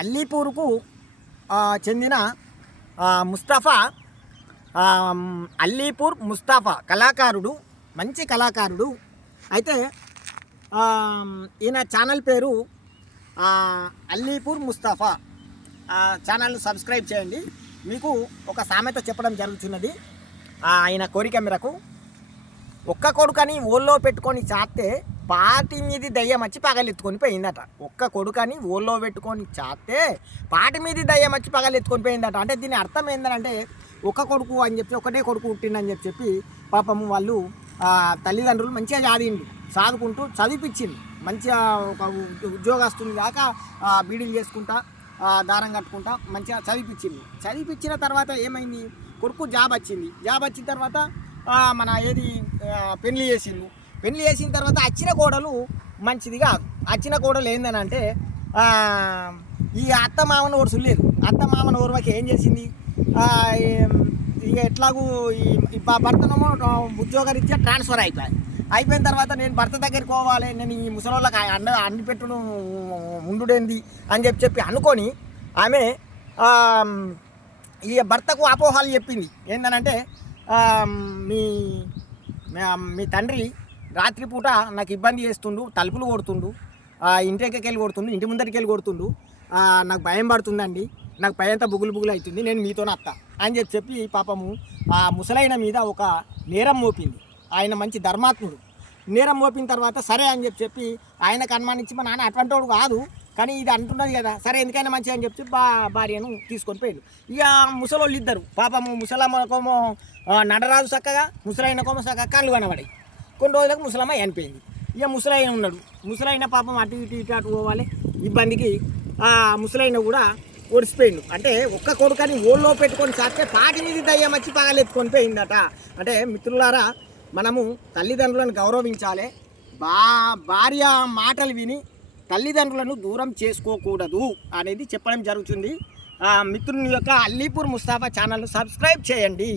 అల్లీపూర్కు చెందిన ముస్తఫా, అల్లీపూర్ ముస్తఫా కళాకారుడు, మంచి కళాకారుడు. అయితే ఈయన ఛానల్ పేరు అల్లీపూర్ ముస్తఫా. ఛానల్ సబ్స్క్రైబ్ చేయండి. మీకు ఒక సామెత చెప్పడం జరుగుతున్నది. ఆయన కోరిక మేరకు, ఒక్క కొడుకని ఓల్లో పెట్టుకొని చాస్తే పాటి మీది దయ్యం వచ్చి పగలెత్తుకొని పోయిందట. ఒక్క కొడుకని ఓల్లో పెట్టుకొని చాస్తే పాటి మీది దయ్యం వచ్చి పగలెత్తుకొని పోయిందట. అంటే దీని అర్థం ఏంటంటే, ఒక్క కొడుకు అని చెప్పి, ఒకటే కొడుకు పుట్టిండని చెప్పి పాపము వాళ్ళు తల్లిదండ్రులు మంచిగా చదువుకుంటూ చదివిపించింది. మంచిగా ఒక ఉద్యోగస్తుని దాకా బీడీలు చేసుకుంటా దారం కట్టుకుంటా మంచిగా చదివిపించిన తర్వాత ఏమైంది, కొడుకు జాబ్ వచ్చింది. జాబ్ వచ్చిన తర్వాత మన పెళ్లి చేసిన తర్వాత వచ్చిన కోడలు మంచిది కాదు. వచ్చిన కోడలు ఏందనంటే, ఈ అత్త మామను ఓడుసు లేదు. అత్త మామను ఓర్వకి ఏం చేసింది, ఇక ఎట్లాగూ ఈ భర్తనేమో ఉద్యోగరీత్యా ట్రాన్స్ఫర్ అయిపోయిన తర్వాత నేను భర్త దగ్గరికి పోవాలి, నేను ఈ ముసలోళ్ళకి అన్ని పెట్టును ఉండుడేంది అని చెప్పి అనుకొని ఆమె ఈ భర్తకు అపోహాలు చెప్పింది. ఏంటనంటే, మీ తండ్రి రాత్రిపూట నాకు ఇబ్బంది చేస్తుండు, తలుపులు కొడుతుండు, ఇంటికి వెళ్ళి కొడుతుండు, ఇంటి ముందరికి వెళ్ళి కొడుతుండు, నాకు భయం పడుతుందండి, నాకు పై అంతా బుగులు అవుతుంది, నేను మీతోనే అత్త అని చెప్పి పాపము ఆ ముసలైన మీద ఒక నేరం మోపింది. ఆయన మంచి ధర్మాత్ముడు. నేరం మోపిన తర్వాత సరే అని చెప్పి ఆయనకు అనుమానించి, మా నాన్న అటువంటి వాడు కాదు కానీ ఇది అంటున్నది కదా, సరే ఎందుకైనా మంచిగా అని చెప్పి భార్యను తీసుకొని పోయాడు. ఇక ముసలోళ్ళు ఇద్దరు పాపము, ముసలమ్మకోమో నడరాదు చక్కగా, ముసలైనకోమో చక్కగా కళ్ళు కనబడాయి. కొన్ని రోజులకు ముసలమ్మ చనిపోయింది. ఇక ముసలైన ఉన్నాడు. ముసలైన పాపం అటు ఇటు పోవాలి ఇబ్బందికి, ముసలైన కూడా ఒడిసిపోయిండు. అంటే ఒక్క కొడుకని ఓళ్ళో పెట్టుకొని చాస్తే పాటి మీద దయ్యం వచ్చి పగలెత్తుకొని పోయిందట. అంటే మిత్రులారా, మనము తల్లిదండ్రులను గౌరవించాలి. భార్య మాటలు విని తల్లిదండ్రులను దూరం చేసుకోకూడదు అనేది చెప్పడం జరుగుతుంది. మిత్రుని యొక్క అల్లీపూర్ ముస్తఫా ఛానల్ను సబ్స్క్రైబ్ చేయండి.